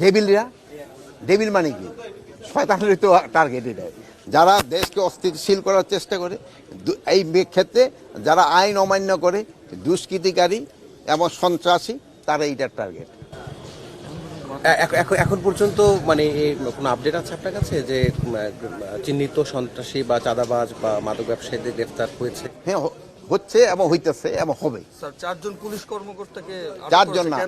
ডেবিলরা devil মানে কি? শয়তানের তো টার্গেট এটা যারা দেশকে অস্থিতিশীল করার চেষ্টা করে এই ক্ষেত্রে যারা আইন অমান্য করে দুষ্কৃতিকারী এবং সন্ত্রাসী তারা এইটার টার্গেট এখন এখন পর্যন্ত মানে কোনো আপডেট আছে আপনার কাছে যে চিহ্নিত সন্ত্রাসী বা চাঁদাবাজ বা মাদক ব্যবসায়ীদের গ্রেফতার হয়েছে? হ্যাঁ হচ্ছে এবং হইতেছে এবং হবে। চারজন পুলিশ কর্মকর্তাকে চারজন না।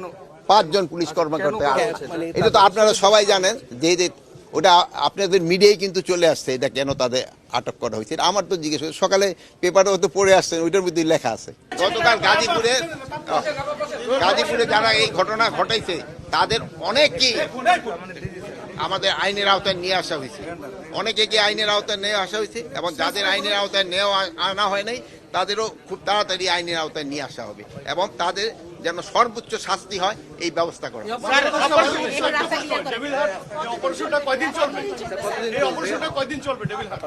পাঁচজন পুলিশ কর্মকর্তা আছে। মানে এটা তো আপনারা সবাই জানেন যে যে ওটা আপনাদের মিডিয়ায় কিন্তু চলে আসছে এটা কেন তাদের আটক করা হয়েছে? আমার তো জিজ্ঞেস। সকালে পেপারে হয়তো পড়ে আসছেন ওইটার মধ্যে লেখা আছে। গতকাল গাজীপুরে গাজীপুরে যারা এই ঘটনা ঘটাইছে তাদের অনেকেই আমাদের আইনের আওতায় নিয়ে আসা হয়েছে। অনেকে কি আইনের আওতায় নিয়ে আসা হয়েছে? এবং যাদের আইনের আওতায় নেওয়া আনা হয় নাই তাদেরও খুব তাড়াতাড়ি আইনের আওতায় নিয়ে আসা হবে। এবং তাদের যেন সর্বোচ্চ শাস্তি হয় এই ব্যবস্থা করা। হবে। অপারেশনটা কয়দিন চলবে? এই অপারেশনটা কয়দিন চলবে ডেভিল হাট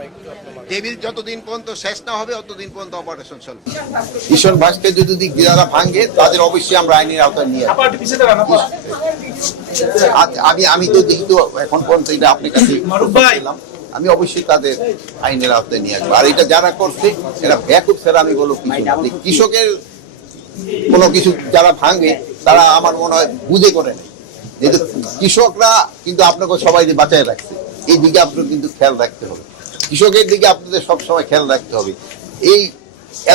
টেবিল যতদিন পর্যন্ত শেষ না হবে ততদিন পর্যন্ত অপারেশন চলবে। কিশোর ভাসকে যদি যারা ভাঙে তাদের অবশ্যই আমরা আইনের আওতায় নিয়ে আসব। আমি আমি তো যেহেতু এখন পর্যন্ত এটা আপনার কাছে আমি অবশ্যই তাদের আইনের আওতায় নিয়ে আসব। আর এটা যারা করছে এরা ব্যাকুপ স্যার আমি বলব কৃষকের কোনো কিছু যারা ভাঙে, তারা আমার মনে হয় বুঝে করে নেয়। কৃষকরা কিন্তু আপনাকে সবাই বাঁচায় রাখছে, এই দিকে আপনার কিন্তু খেয়াল রাখতে হবে। কৃষকের দিকে আপনাদের সবসময় খেয়াল রাখতে হবে। এই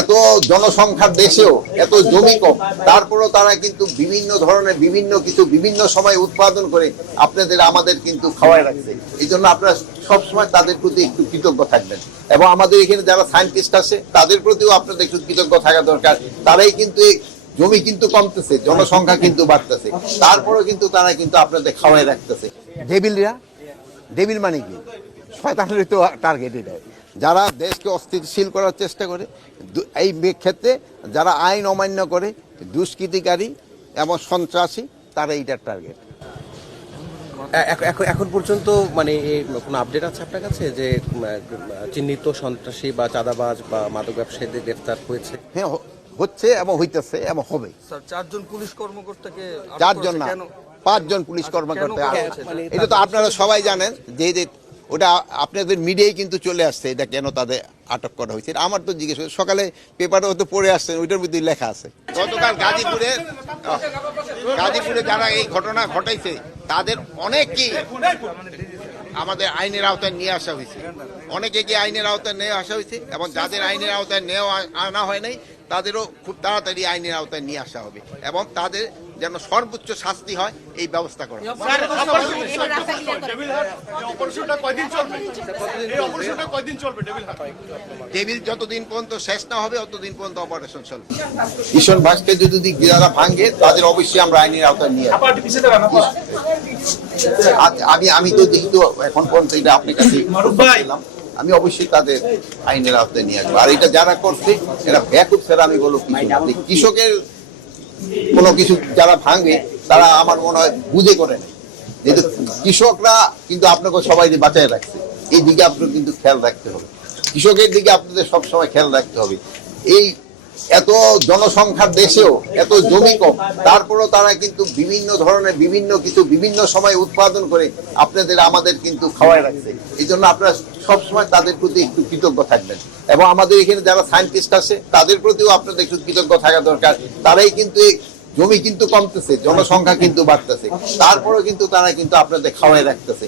এত জনসংখ্যার দেশেও, এত জমি কম, তারপরেও তারা কিন্তু বিভিন্ন ধরনের বিভিন্ন কিছু বিভিন্ন সময় উৎপাদন করে আপনাদের, আমাদের কিন্তু খাওয়ায় রাখছে। এই জন্য আপনারা সবসময় তাদের প্রতি একটু কৃতজ্ঞ থাকবেন। এবং আমাদের এখানে যারা সায়েন্টিস্ট আছে, তাদের প্রতিও আপনাদের একটু কৃতজ্ঞ থাকা দরকার। তারাই কিন্তু জমি কিন্তু কমতেছে, জনসংখ্যা কিন্তু বাড়তেছে। তারপরেও কিন্তু তারা কিন্তু আপনাদের খাওয়ায় রাখতেছে। ডেবিলরা ডেবিল মানে কি? শয়তানের তো টার্গেট এটা যারা দেশকে অস্থিতিশীল করার চেষ্টা করে এই বে- ক্ষেত্রে যারা আইন অমান্য করে দুষ্কৃতিকারী এবং সন্ত্রাসী তারা এইটার টার্গেট এখন এখন পর্যন্ত মানে কোনো আপডেট আছে আপনার কাছে যে চিহ্নিত সন্ত্রাসী বা চাঁদাবাজ বা মাদক ব্যবসায়ীদের গ্রেফতার হয়েছে হ্যাঁ হচ্ছে এবং হইতেছে এবং হবে স্যার চারজন পুলিশ কর্মকর্তাকে চারজন না পাঁচজন পুলিশ কর্মকর্তা আছে। করেছে? মানে এটা তো আপনারা সবাই জানেন যে যে ওটা আপনাদের মিডিয়ায় কিন্তু চলে আসছে, এটা কেন তাদের আটক করা হয়েছে? আমার তো জিজ্ঞেস। সকালে পেপারে হয়তো পড়ে আসছেন ওইটার মধ্যে লেখা আছে। গতকাল গাজীপুরে গাজীপুরে যারা এই ঘটনা ঘটাইছে, তাদের অনেকেই আমাদের আইনের আওতায় নিয়ে আসা হয়েছে। অনেকে কি আইনের আওতায় নিয়ে আসা হয়েছে? এবং যাদের আইনের আওতায় নেওয়া, আনা হয় নাই, তাদেরও খুব তাড়াতাড়ি আইনের আওতায় নিয়ে আসা হবে। এবং তাদের যেন সর্বোচ্চ শাস্তি হয় এই ব্যবস্থা করা হবে। ডেভিল হাট এই অপারেশনটা কয়দিন চলবে? এই অপারেশনটা কয়দিন চলবে ডেভিল হাট? টেবিল যতদিন পর্যন্ত শেষ না হবে ততদিন পর্যন্ত অপারেশন চলবে। কিশোর ভাসকে যদি যারা ভাঙে তাদের অবশ্যই আমরা আইনের আওতায় নিয়ে আসব। আমি আমি তো যেহেতু এখন পর্যন্ত এটা আপনার কাছে আমি অবশ্যই তাদের আইনের আওতায় নিয়ে আসব। আর এটা যারা করছে এরা ব্যাকুপ স্যার আমি বলব কৃষকের কোনো কিছু যারা ভাঙে তারা আমার মনে হয় বুঝে করে নেয়। কৃষকরা কিন্তু আপনাকে সবাই বাঁচায় রাখছে, এই দিকে আপনার কিন্তু খেয়াল রাখতে হবে। কৃষকের দিকে আপনাদের সবসময় খেয়াল রাখতে হবে। এই এত জনসংখ্যার দেশেও এত জমি কম, তারপরেও তারা কিন্তু বিভিন্ন ধরনের বিভিন্ন কিছু বিভিন্ন সময় উৎপাদন করে আপনাদের, আমাদের কিন্তু খাওয়ায় রাখছে। এই জন্য আপনারা সবসময় তাদের প্রতি একটু কৃতজ্ঞ থাকবেন। এবং আমাদের এখানে যারা সায়েন্টিস্ট আছে, তাদের প্রতিও আপনাদের একটু কৃতজ্ঞ থাকা দরকার। তারাই কিন্তু জমি কিন্তু কমতেছে, জনসংখ্যা কিন্তু বাড়তেছে। তারপরেও কিন্তু তারা কিন্তু আপনাদের খাওয়াই রাখতেছে।